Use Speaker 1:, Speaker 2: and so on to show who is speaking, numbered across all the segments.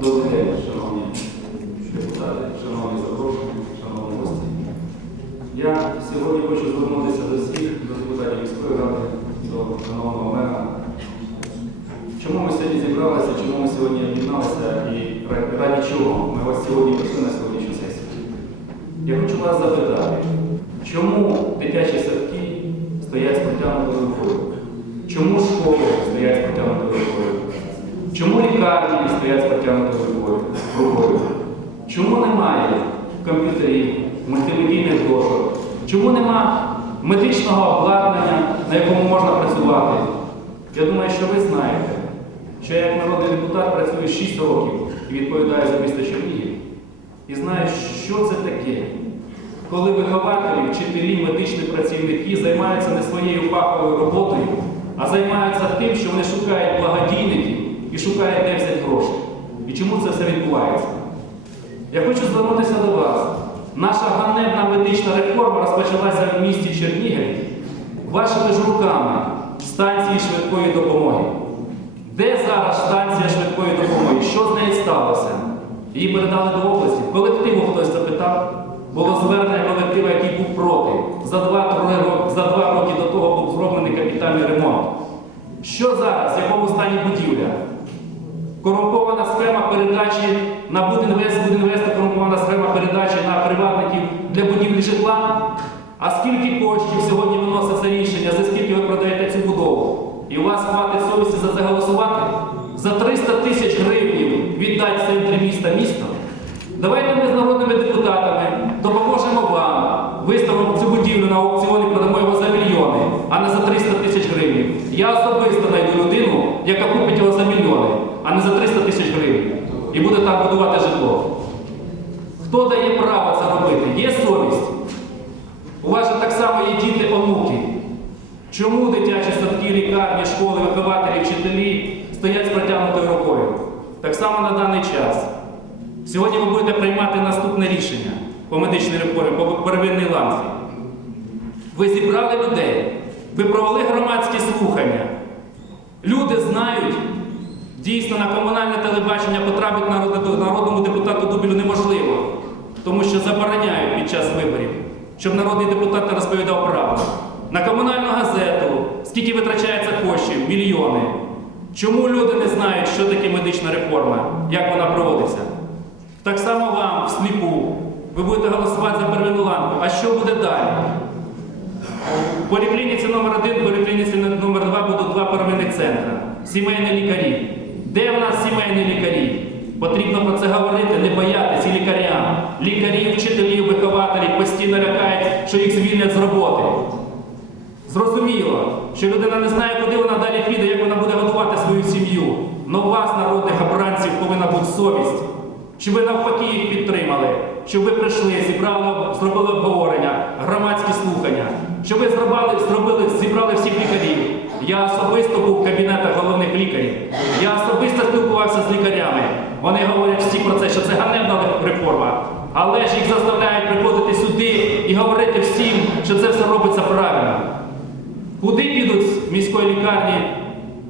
Speaker 1: Добрий день, шановні депутати, шановні запрошені, шановні гості. Я сьогодні хочу звернутися до всіх, до міської ради, до шановного мера. Чому ми сьогодні зібралися, чому ми сьогодні об'єдналися і ради чого ми вас сьогодні прийшли на сьогоднішню сесію? Я хочу вас запитати, чому дитячі садки стоять з протягнутою рукою? Чому школи стоять з протягнутою рукою? Чому лікарні стоять з протягнутою рукою? рукою? Чому немає комп'ютерів, мультимедійних дошок? Чому нема медичного обладнання, на якому можна працювати? Я думаю, що ви знаєте, що я як народний депутат працюю 6 років і відповідаю за місто Чернігів. І знаю, що це таке, коли вихователі, вчителі, медичні працівники займаються не своєю фаховою роботою, а займаються тим, що вони шукають благодійників і шукають, де взяти гроші. І чому це все відбувається? Я хочу звернутися до вас. Наша ганебна медична реформа розпочалася в місті Чернігів вашими ж руками станції швидкої допомоги. Де зараз станція швидкої допомоги? Що з нею сталося? Її передали до області. Колективу хтось запитав. Було звернення колектива, який був проти. За два, за два роки до того був зроблений капітальний ремонт. Що зараз? В якому стані будівля? Корумпована схема передачі на Будінвест, Будінвест корумпована схема передачі на приватників для будівлі житла. А скільки коштів сьогодні виноситься рішення, за скільки ви продаєте цю будову? І у вас хватить совісті за це голосувати? За 300 тисяч гривень віддати в центрі міста місто? Давайте ми з народними депутатами допоможемо вам, виставимо цю будівлю на аукціоні, продамо його за мільйони, а не за 300 тисяч гривень. Я особисто знайду людину, яка купить його за мільйони, а не за 300 тисяч гривень. І буде там будувати житло. Хто дає право це робити? Є совість? У вас же так само є діти, онуки. Чому дитячі садки, лікарні, школи, вихователі, вчителі стоять з протягнутою рукою? Так само на даний час. Сьогодні ви будете приймати наступне рішення по медичній реформі, по первинній ланці. Ви зібрали людей, ви провели громадські слухання. Люди знають, дійсно на комунальне телебачення потрапити народному депутату Дубілю неможливо, тому що забороняють під час виборів, щоб народний депутат не розповідав правду. На комунальну газету, скільки витрачається коштів, мільйони. Чому люди не знають, що таке медична реформа, як вона проводиться? Так само вам всліпу. Ви будете голосувати за первинну ланку. А що буде далі? В поліклініці номер 1 поліклініці номер 2 будуть два первинних центри. Сімейні лікарі. Де в нас сімейні лікарі? Потрібно про це говорити, не боятися і лікарям. Лікарі, вчителі, вихователі постійно лякають, що їх звільнять з роботи. Зрозуміло, що людина не знає, куди вона далі піде, як вона буде годувати свою сім'ю. Но у вас, народних обранців, повинна бути совість, щоб ви навпаки їх підтримали, щоб ви прийшли, зібрали, зробили обговорення, громадські слухання, щоб ви зробили, зробили, зібрали всіх лікарів. Я особисто був в кабінетах головних лікарів. Я особисто спілкувався з лікарями. Вони говорять всі про це, що це ганебна реформа. Але ж їх заставляють приходити сюди і говорити всім, що це все робиться правильно. Куди підуть з міської лікарні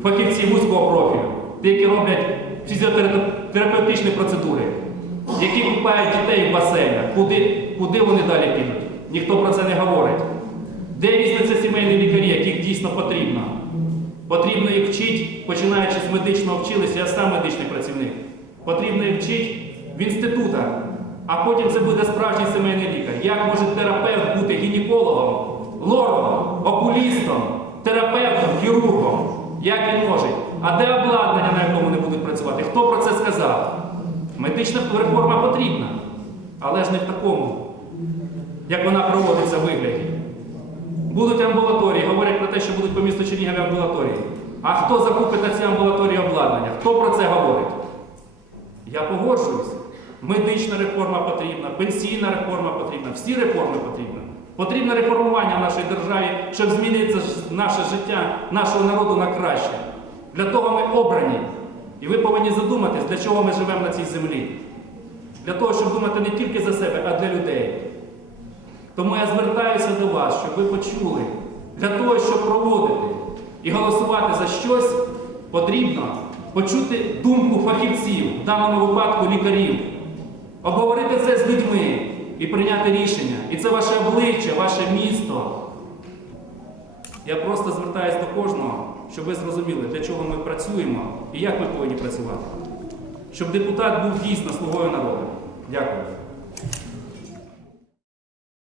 Speaker 1: фахівці вузького профілю, ті, які роблять фізіотерапевтичні процедури, які купають дітей в басейнах? Куди, куди вони далі підуть? Ніхто про це не говорить. Де візьмуться сімейні лікарі, яких дійсно потрібно? Потрібно їх вчити, починаючи з медичного вчилища, я сам медичний працівник. Потрібно їх вчити в інститутах, а потім це буде справжній сімейний лікар. Як може терапевт бути гінекологом, лором, окулістом, терапевтом, хірургом? Як він може? А де обладнання, на якому вони будуть працювати? Хто про це сказав? Медична реформа потрібна, але ж не в такому, як вона проводиться в вигляді. Будуть амбулаторії, говорять про те, що будуть по місту Чернігові амбулаторії. А хто закупить на ці амбулаторії обладнання? Хто про це говорить? Я погоджуюсь. Медична реформа потрібна, пенсійна реформа потрібна, всі реформи потрібні. Потрібне реформування в нашій державі, щоб змінити наше життя, нашого народу на краще. Для того ми обрані. І ви повинні задуматись, для чого ми живемо на цій землі. Для того, щоб думати не тільки за себе, а для людей. Тому я звертаюся до вас, щоб ви почули, для того, щоб проводити і голосувати за щось, потрібно почути думку фахівців, в даному випадку лікарів, обговорити це з людьми і прийняти рішення. І це ваше обличчя, ваше місто. Я просто звертаюся до кожного, щоб ви зрозуміли, для чого ми працюємо і як ми повинні працювати. Щоб депутат був дійсно слугою народу. Дякую.